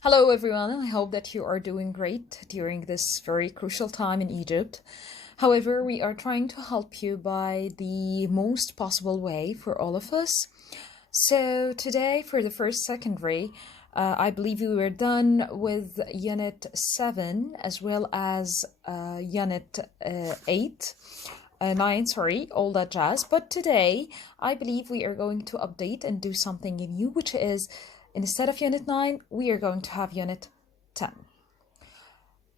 Hello everyone, I hope that you are doing great during this very crucial time in Egypt. However, we are trying to help you by the most possible way for all of us. So today for the first secondary, I believe we were done with Unit 7 as well as Unit 8. 9, sorry, all that jazz. But today, I believe we are going to update and do something new, which is instead of Unit 9, we are going to have Unit 10.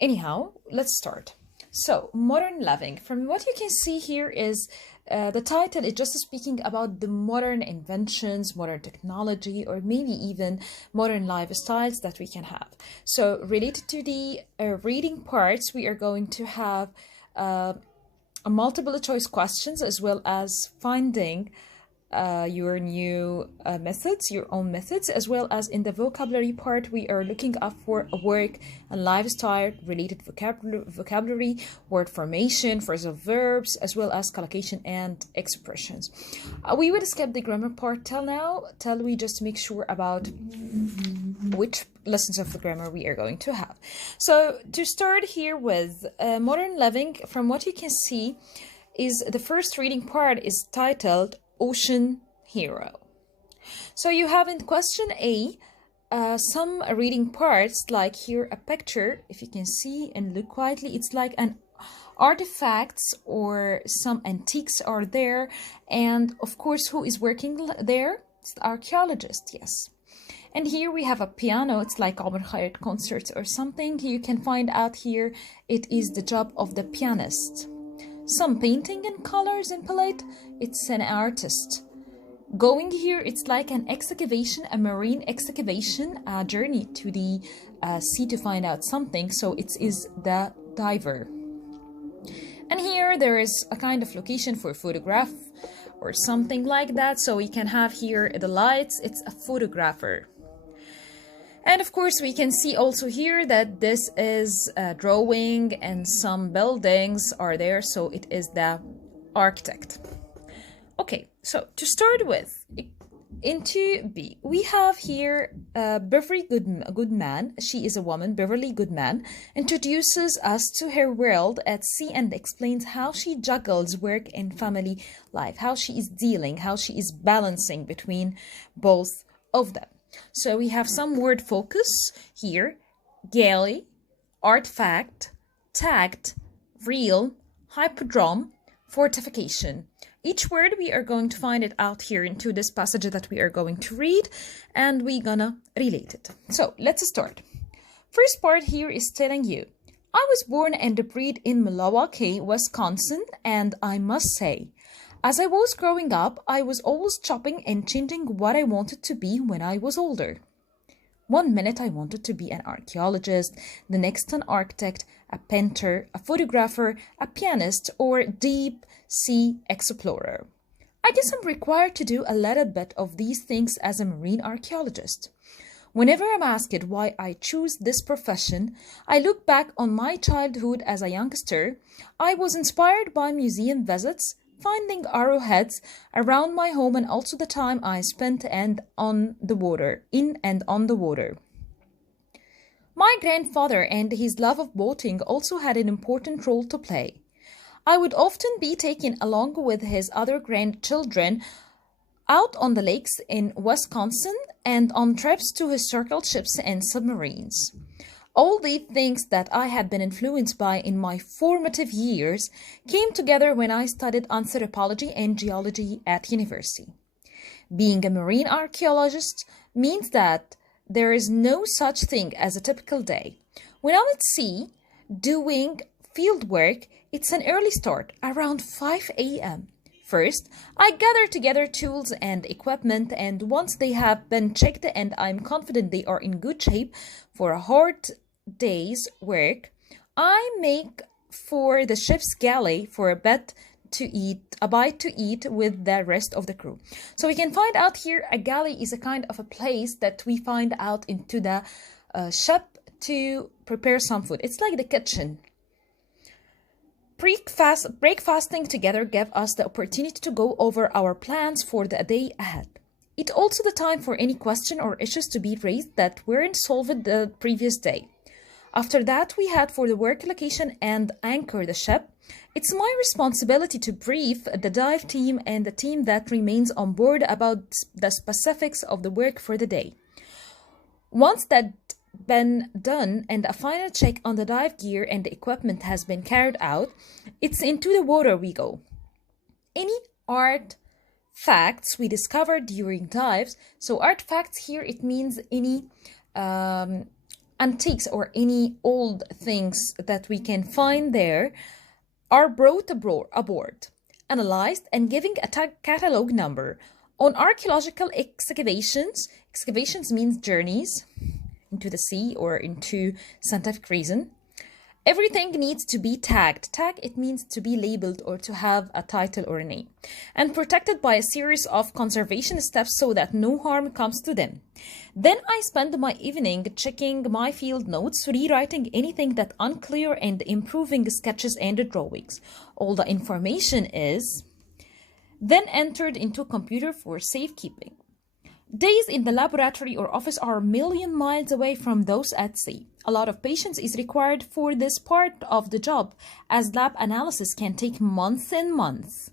Anyhow, let's start. So, modern living. From what you can see here is the title is just speaking about the modern inventions, modern technology, or maybe even modern lifestyles that we can have. So, related to the reading parts, we are going to have multiple choice questions as well as finding your new methods, your own methods, as well as in the vocabulary part, we are looking up for a work and lifestyle related vocabulary, word formation, phrasal verbs, as well as collocation and expressions. We will skip the grammar part till now, till we just make sure about which lessons of the grammar we are going to have. So to start here with modern living, from what you can see is the first reading part is titled Ocean Hero. So you have in question A some reading parts, like here a picture, if you can see and look quietly, it's like an artifacts or some antiques are there, and of course who is working there? It's the archaeologist, yes. And here we have a piano, it's like Omar Khayat concerts or something. You can find out here it is the job of the pianist. Some painting in colors and palette, it's an artist. Going here, it's like an excavation, a marine excavation, a journey to the sea to find out something. So it is the diver. And here there is a kind of location for photograph or something like that. So we can have here the lights, it's a photographer. And of course, we can see also here that this is a drawing and some buildings are there. So it is the architect. Okay, so to start with, into B, we have here Beverly Goodman. She is a woman, Beverly Goodman, introduces us to her world at sea and explains how she juggles work and family life, how she is dealing, how she is balancing between both of them. So we have some word focus here: galley, artifact, tact, real, hippodrome, fortification. Each word we are going to find it out here into this passage that we are going to read, and we're gonna relate it. So let's start. First part here is telling you, I was born and bred in Milwaukee, Wisconsin, and I must say, as I was growing up, I was always chopping and changing what I wanted to be when I was older. One minute I wanted to be an archaeologist, the next an architect, a painter, a photographer, a pianist, or deep sea explorer. I guess I'm required to do a little bit of these things as a marine archaeologist. Whenever I'm asked why I choose this profession, I look back on my childhood as a youngster. I was inspired by museum visits, finding arrowheads around my home, and also the time I spent in and on the water. My grandfather and his love of boating also had an important role to play. I would often be taken along with his other grandchildren out on the lakes in Wisconsin and on trips to historical ships and submarines. All these things that I had been influenced by in my formative years came together when I studied anthropology and geology at university. Being a marine archaeologist means that there is no such thing as a typical day. When I'm at sea doing field work, it's an early start, around 5 a.m. First, I gather together tools and equipment, and once they have been checked and I'm confident they are in good shape for a hard day's work, I make for the ship's galley for a bite to eat with the rest of the crew. So we can find out here a galley is a kind of a place that we find out into the ship to prepare some food. It's like the kitchen. Breakfasting together gave us the opportunity to go over our plans for the day ahead. It's also the time for any question or issues to be raised that weren't solved the previous day. After that, we head for the work location and anchor the ship. It's my responsibility to brief the dive team and the team that remains on board about the specifics of the work for the day. Once that's been done and a final check on the dive gear and the equipment has been carried out, it's into the water we go. Any artifacts we discovered during dives, so artifacts here, it means any antiques or any old things that we can find there, are brought aboard, analyzed, and given a catalog number. On archaeological excavations means journeys into the sea or into scientific reason, everything needs to be tagged. Tag, it means to be labeled or to have a title or a name, and protected by a series of conservation steps so that no harm comes to them. Then I spend my evening checking my field notes, rewriting anything that's unclear and improving sketches and drawings. All the information is then entered into a computer for safekeeping. Days in the laboratory or office are a million miles away from those at sea. A lot of patience is required for this part of the job, as lab analysis can take months and months.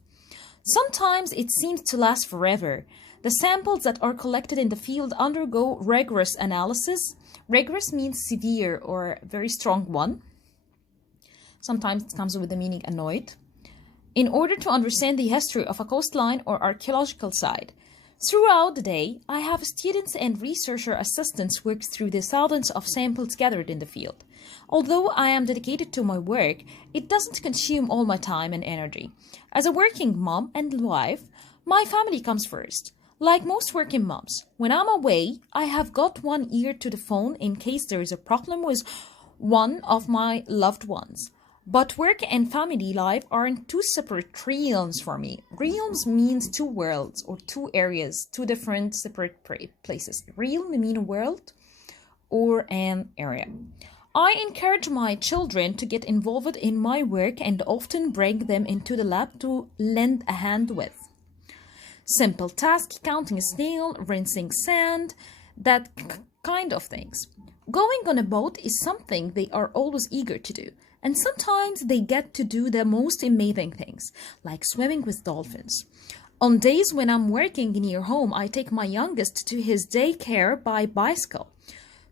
Sometimes it seems to last forever. The samples that are collected in the field undergo rigorous analysis. Rigorous means severe or very strong one. Sometimes it comes with the meaning annoyed. In order to understand the history of a coastline or archaeological site. Throughout the day, I have students and researcher assistants work through the thousands of samples gathered in the field. Although I am dedicated to my work, it doesn't consume all my time and energy. As a working mom and wife, my family comes first. Like most working moms, when I'm away, I have got one ear to the phone in case there is a problem with one of my loved ones. But work and family life aren't two separate realms for me. Realms means two worlds or two areas, two different separate places. Realm mean a world or an area. I encourage my children to get involved in my work and often bring them into the lab to lend a hand with. Simple tasks, counting a snail, rinsing sand, that kind of things. Going on a boat is something they are always eager to do. And sometimes they get to do the most amazing things, like swimming with dolphins. On days when I'm working near home, I take my youngest to his daycare by bicycle.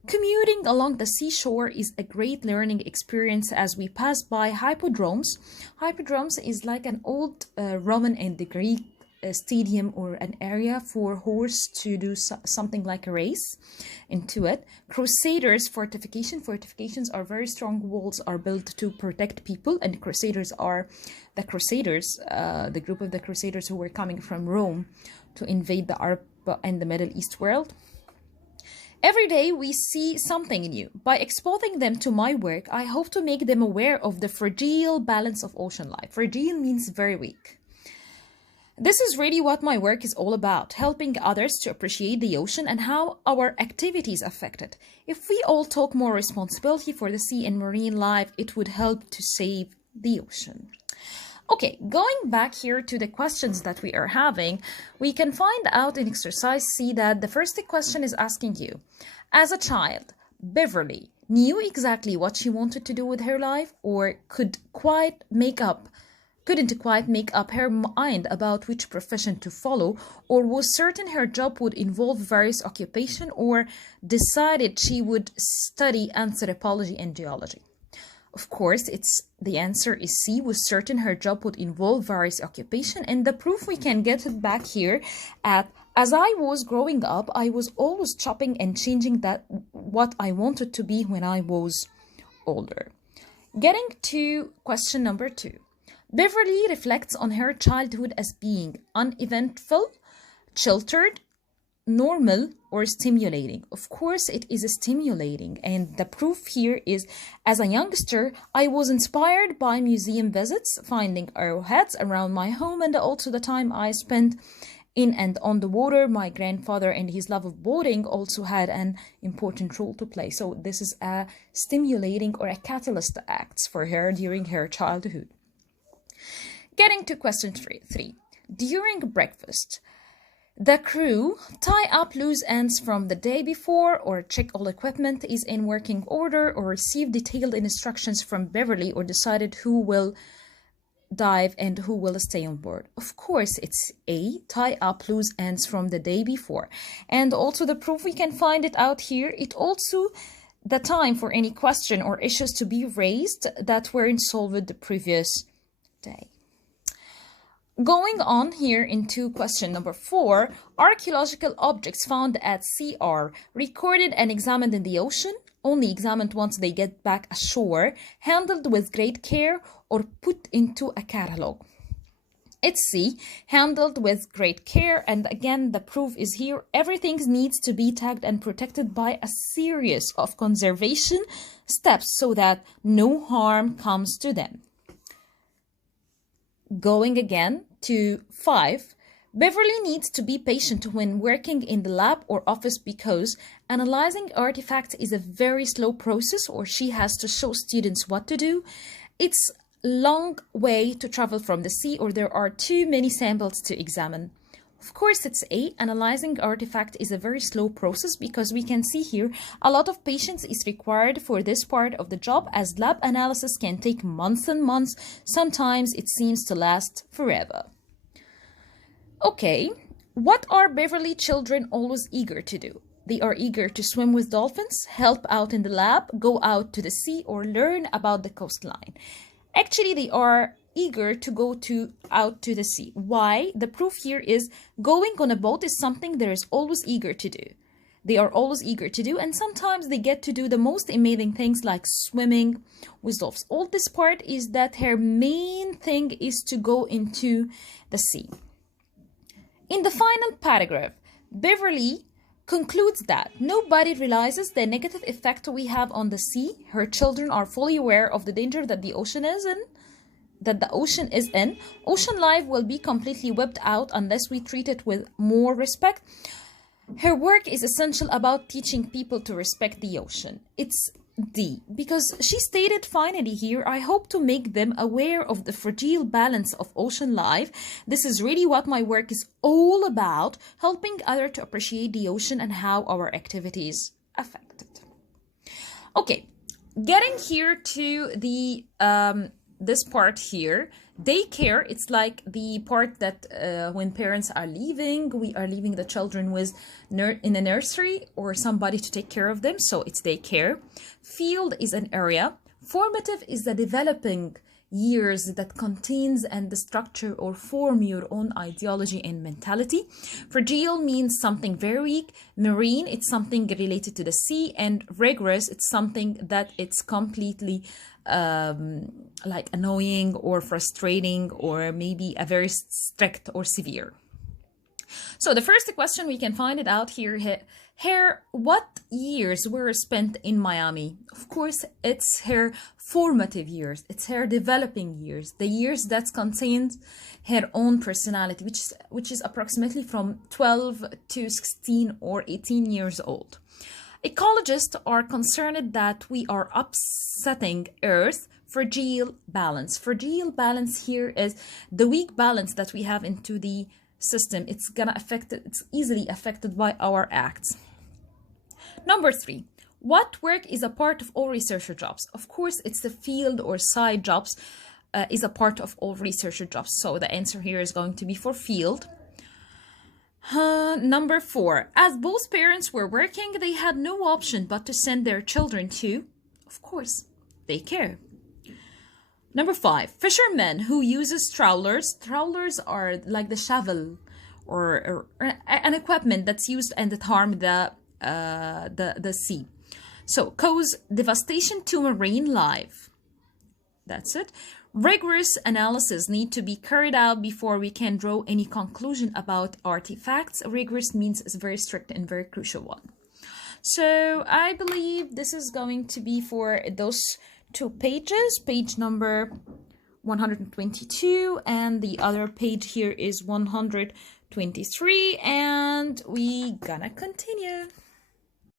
Commuting along the seashore is a great learning experience as we pass by hippodromes. Hippodromes is like an old Roman and the Greek stadium or an area for horse to do something like a race into it. Crusaders fortifications are very strong walls are built to protect people, and crusaders are the group of the crusaders who were coming from Rome to invade the Arab and the Middle East world. Every day we see something new. By exposing them to my work, I hope to make them aware of the fragile balance of ocean life. Fragile means very weak. This is really what my work is all about, helping others to appreciate the ocean and how our activities affect it. If we all took more responsibility for the sea and marine life, it would help to save the ocean. Okay, going back here to the questions that we are having, we can find out in exercise C that the first question is asking you, as a child, Beverly knew exactly what she wanted to do with her life or couldn't quite make up her mind about which profession to follow, or was certain her job would involve various occupations, or decided she would study anthropology and geology. Of course, the answer is C, was certain her job would involve various occupations, and the proof we can get it back here at, as I was growing up, I was always chopping and changing what I wanted to be when I was older. Getting to question number 2. Beverly reflects on her childhood as being uneventful, sheltered, normal, or stimulating. Of course, it is stimulating, and the proof here is, as a youngster, I was inspired by museum visits, finding arrowheads around my home, and also the time I spent in and on the water. My grandfather and his love of boating also had an important role to play. So this is a stimulating or a catalyst acts for her during her childhood. Getting to question 3. During breakfast, The crew tie up loose ends from the day before, or check all equipment is in working order, or receive detailed instructions from Beverly, or decided who will dive and who will stay on board. Of course, it's A, tie up loose ends from the day before. And also the proof, we can find it out here. It also the time for any question or issues to be raised that weren't solved the previous day. Going on here into question number 4, archaeological objects found at sea are recorded and examined in the ocean, only examined once they get back ashore, handled with great care, or put into a catalog. It's C, handled with great care, and again the proof is here. Everything needs to be tagged and protected by a series of conservation steps so that no harm comes to them. Going again to 5, Beverly needs to be patient when working in the lab or office because analyzing artifacts is a very slow process, or she has to show students what to do. It's a long way to travel from the sea, or there are too many samples to examine. Of course, it's A, analyzing artifact is a very slow process because we can see here a lot of patience is required for this part of the job, as lab analysis can take months and months. Sometimes it seems to last forever. Okay, what are Beverly children always eager to do? They are eager to swim with dolphins, help out in the lab, go out to the sea, or learn about the coastline. Actually, they are eager to go out to the sea. Why? The proof here is going on a boat is something they're always eager to do. They are always eager to do, and sometimes they get to do the most amazing things like swimming with dolphins. All this part is that her main thing is to go into the sea. In the final paragraph, Beverly concludes that nobody realizes the negative effect we have on the sea. Her children are fully aware of the danger that the ocean is in. Ocean life will be completely wiped out unless we treat it with more respect. Her work is essential about teaching people to respect the ocean. It's D, because she stated finally here, I hope to make them aware of the fragile balance of ocean life. This is really what my work is all about, helping others to appreciate the ocean and how our activities affect it. Okay, getting here to the this part here, daycare, it's like the part that when parents are leaving, we are leaving the children with in a nursery or somebody to take care of them, so it's daycare. Field is an area. Formative is the developing years that contains and the structure or form your own ideology and mentality. Fragile means something very weak. Marine, it's something related to the sea. And rigorous, it's something that it's completely like annoying or frustrating, or maybe a very strict or severe. So the first question, we can find it out here. What years were spent in Miami? Of course, it's her formative years. It's her developing years, the years that contains her own personality, which is approximately from 12 to 16 or 18 years old. Ecologists are concerned that we are upsetting Earth's fragile balance. Fragile balance here is the weak balance that we have into the system. It's easily affected by our acts. Number 3, what work is a part of all researcher jobs? Of course, it's the field or side jobs is a part of all researcher jobs. So the answer here is going to be for field. Number 4, as both parents were working, they had no option but to send their children to, of course, daycare. Number 5, fishermen who uses trawlers. Trawlers are like the shovel or an equipment that's used and that harm the sea. So cause devastation to marine life. That's it. Rigorous analysis need to be carried out before we can draw any conclusion about artifacts. Rigorous means it's very strict and very crucial one. So I believe this is going to be for those 2 pages, page number 122, and the other page here is 123, and we gonna continue.